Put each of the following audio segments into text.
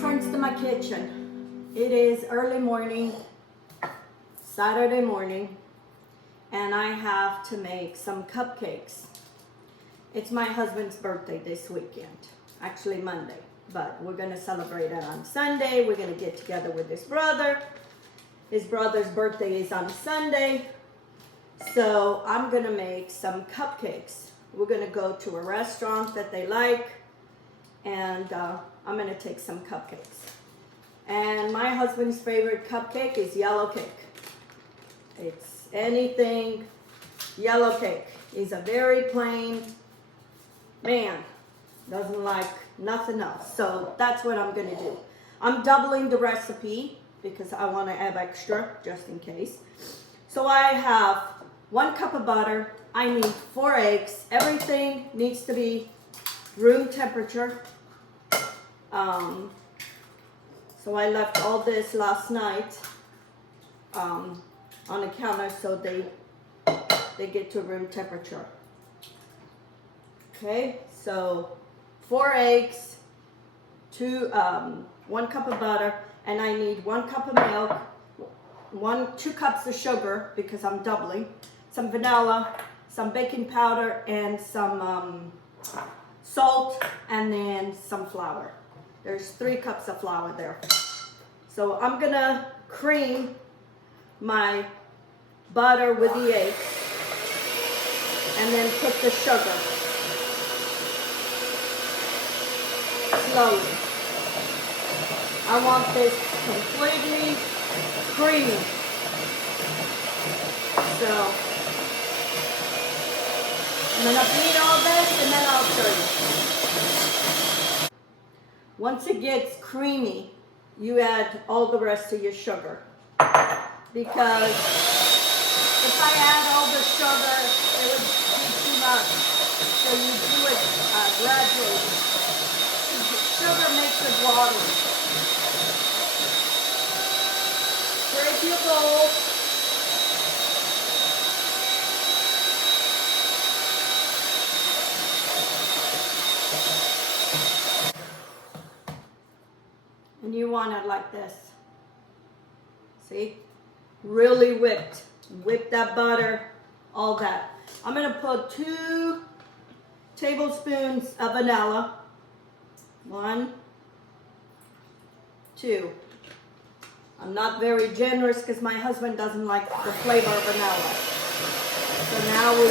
friends, to my kitchen. It is early morning, Saturday morning, and I have to make some cupcakes. It's my husband's birthday this weekend, actually Monday, but we're gonna celebrate it on Sunday. We're gonna get together with his brother. His brother's birthday is on Sunday, so I'm gonna make some cupcakes. We're gonna go to a restaurant that they like, and I'm gonna take some cupcakes. And my husband's favorite cupcake is yellow cake. It's anything yellow cake. He's a very plain man, doesn't like nothing else. So that's what I'm gonna do. I'm doubling the recipe because I wanna have extra just in case. So I have 1 cup of butter. I need 4 eggs. Everything needs to be room temperature. So I left all this last night on the counter so they get to room temperature. Okay, so 4 eggs, 1 cup of butter, and I need 1 cup of milk, 2 cups of sugar because I'm doubling, some vanilla, some baking powder, and some salt, and then some flour. There's 3 cups of flour there. So I'm gonna cream my butter with the eggs and then put the sugar slowly. I want this completely creamy. So I'm gonna beat all this and then I'll show you. Once it gets creamy, you add all the rest of your sugar. Because if I add all the sugar, it would be too much. So you do it gradually. Sugar makes it watery. Scrape your bowl. And you want it like this. See? Really whipped. Whip that butter, all that. I'm gonna put 2 tablespoons of vanilla. 1, 2. I'm not very generous because my husband doesn't like the flavor of vanilla. So now we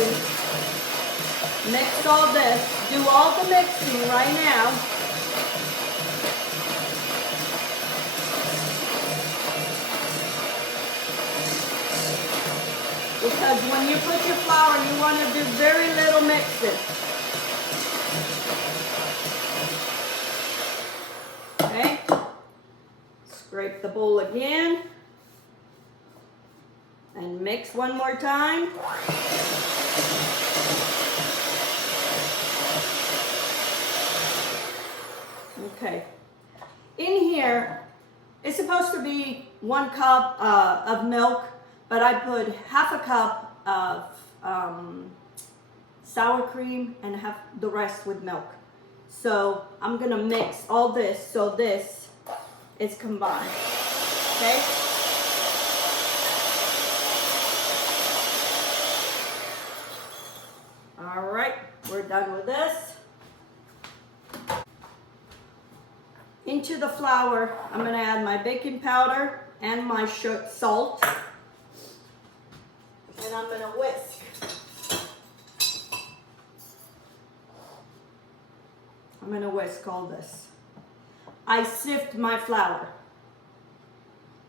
mix all this. Do all the mixing right now. Because when you put your flour, you want to do very little mixing. Okay? Scrape the bowl again. And mix one more time. Okay. In here, it's supposed to be 1 cup of milk. But I put half a cup of sour cream and half the rest with milk. So I'm gonna mix all this so this is combined. Okay? All right, we're done with this. Into the flour, I'm gonna add my baking powder and my salt. And I'm going to whisk. I'm going to whisk all this. I sift my flour.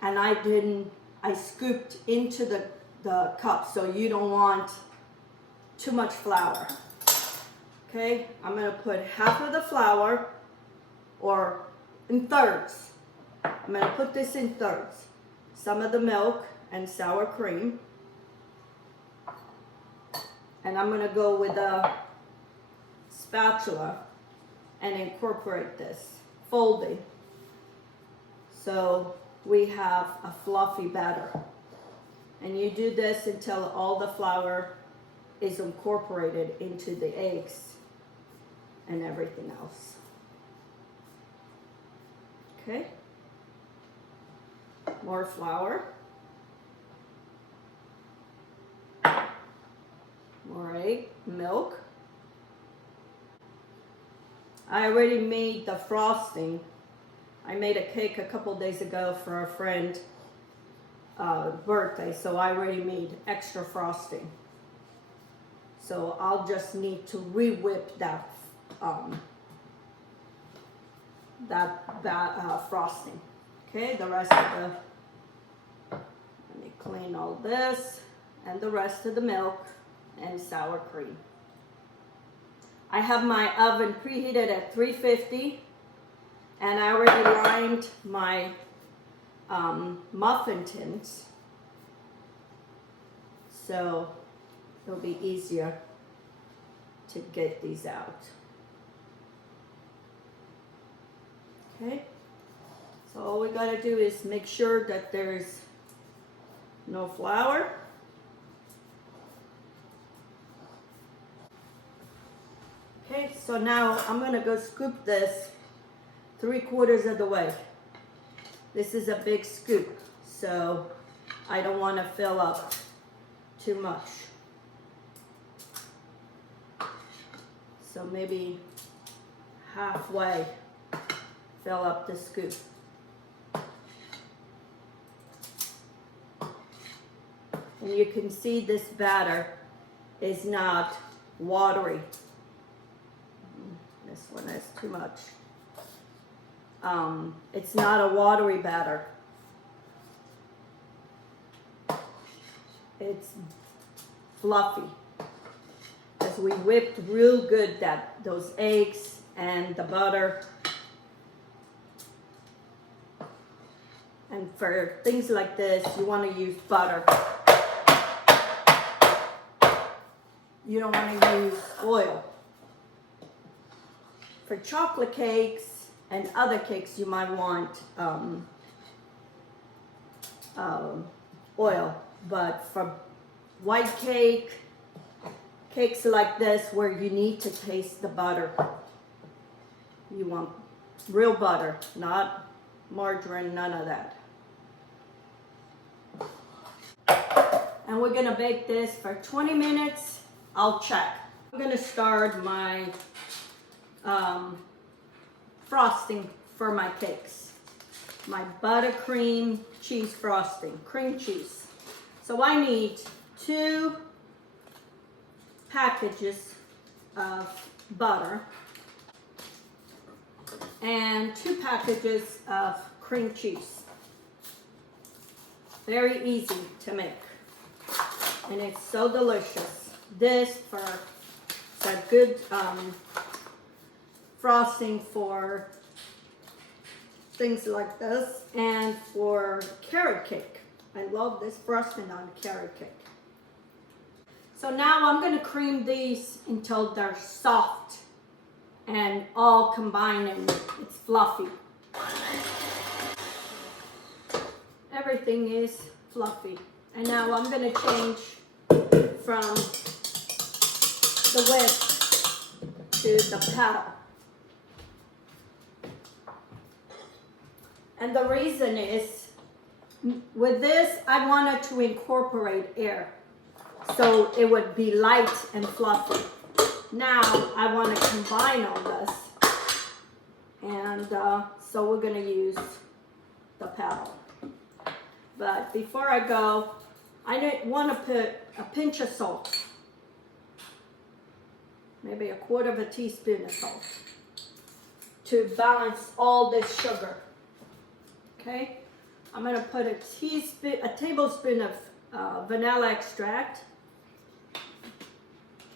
And I scooped into the cup, so you don't want too much flour. Okay, I'm going to put half of the flour, or in thirds. I'm going to put this in thirds. Some of the milk and sour cream. And I'm going to go with a spatula and incorporate this, folding. So we have a fluffy batter. And you do this until all the flour is incorporated into the eggs and everything else. Okay. More flour. More egg, milk. I already made the frosting. I made a cake a couple days ago for a friend birthday, so I already made extra frosting. So I'll just need to re-whip that frosting. Okay, the rest of the, let me clean all this, and the rest of the milk and sour cream. I have my oven preheated at 350, and I already lined my muffin tins, so it'll be easier to get these out. Okay, so all we gotta do is make sure that there's no flour. Okay, so now I'm gonna go scoop this 3/4 of the way. This is a big scoop, so I don't want to fill up too much. So maybe halfway fill up the scoop. And you can see this batter is not watery. This one is too much. It's not a watery batter. It's fluffy. As we whipped real good those eggs and the butter. And for things like this, you want to use butter. You don't want to use oil. For chocolate cakes and other cakes, you might want oil, but for white cake, cakes like this where you need to taste the butter, you want real butter, not margarine, none of that. And we're gonna bake this for 20 minutes. I'll check. I'm gonna start my frosting for my cakes. My buttercream cheese frosting, cream cheese. So I need 2 packages of butter and 2 packages of cream cheese. Very easy to make, and it's so delicious. This for a good frosting for things like this, and for carrot cake. I love this frosting on carrot cake. So now I'm going to cream these until they're soft and all combined and it's fluffy. Everything is fluffy. And now I'm going to change from the whisk to the paddle. And the reason is, with this, I wanted to incorporate air, so it would be light and fluffy. Now, I want to combine all this, and so we're going to use the paddle. But before I go, I want to put a pinch of salt, maybe 1/4 teaspoon of salt, to balance all this sugar. Okay, I'm going to put a tablespoon of vanilla extract.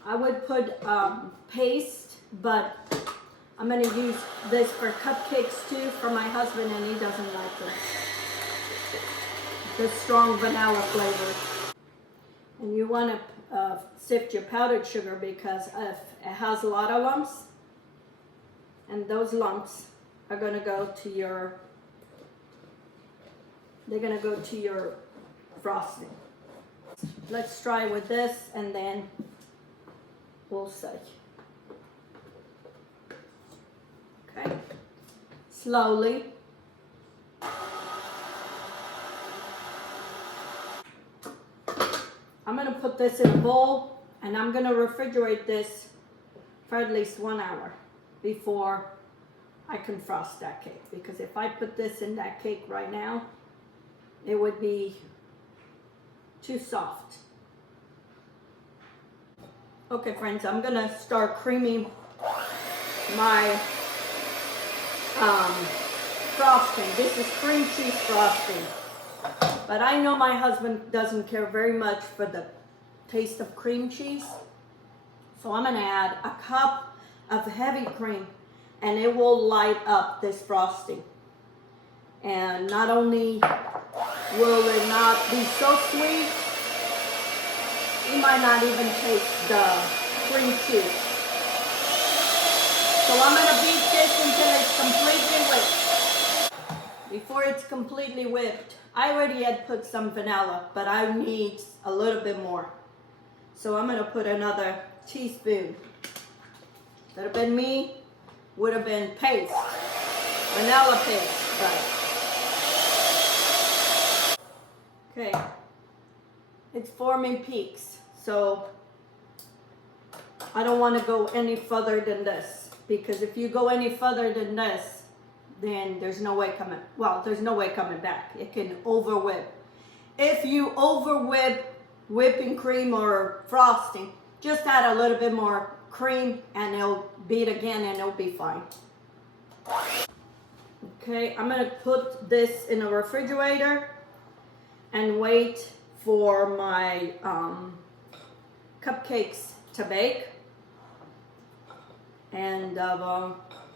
I would put paste, but I'm going to use this for cupcakes too for my husband, and he doesn't like the strong vanilla flavor. And you want to sift your powdered sugar because if it has a lot of lumps, and those lumps are going to go to your frosting. Let's try with this and then we'll see. Okay, slowly I'm gonna put this in a bowl and I'm gonna refrigerate this for at least 1 hour before I can frost that cake. Because if I put this in that cake right now, it would be too soft. Okay friends, I'm gonna start creaming my frosting. This is cream cheese frosting. But I know my husband doesn't care very much for the taste of cream cheese. So I'm gonna add a cup of heavy cream and it will light up this frosting. And not only will it not be so sweet, you might not even taste the cream cheese. So I'm gonna beat this until it's completely whipped. Before it's completely whipped, I already had put some vanilla, but I need a little bit more. So I'm gonna put another teaspoon. That would have been me, would have been paste, vanilla paste, but. Okay, it's forming peaks, so I don't want to go any further than this, because if you go any further than this, then there's no way coming, well, there's no way coming back. It can over whip. If you over whip whipping cream or frosting, just add a little bit more cream and it'll beat again and it'll be fine. Okay, I'm gonna put this in a refrigerator and wait for my cupcakes to bake. And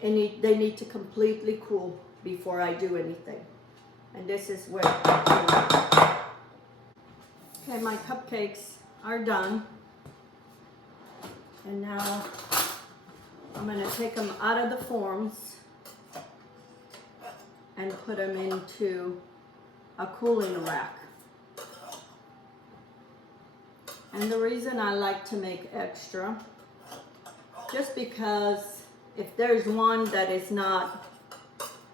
they need to completely cool before I do anything. And this is where, okay, my cupcakes are done. And now I'm gonna take them out of the forms and put them into a cooling rack. And the reason I like to make extra, just because if there's one that is not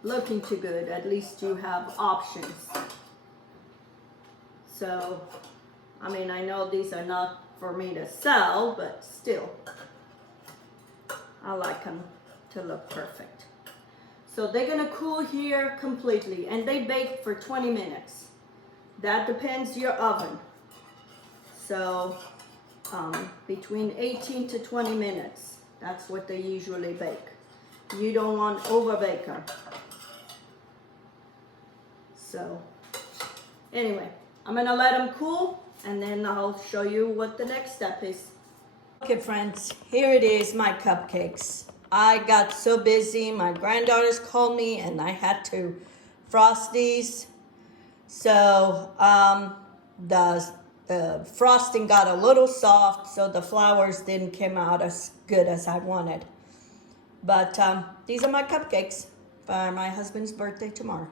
looking too good, at least you have options. So, I mean, I know these are not for me to sell, but still, I like them to look perfect. So they're gonna cool here completely, and they bake for 20 minutes. That depends your oven. So between 18 to 20 minutes, that's what they usually bake. You don't want over bake them. So anyway, I'm gonna let them cool and then I'll show you what the next step is. Okay friends, here it is, my cupcakes. I got so busy, my granddaughters called me and I had to frost these. So the frosting got a little soft, so the flowers didn't come out as good as I wanted. But these are my cupcakes for my husband's birthday tomorrow.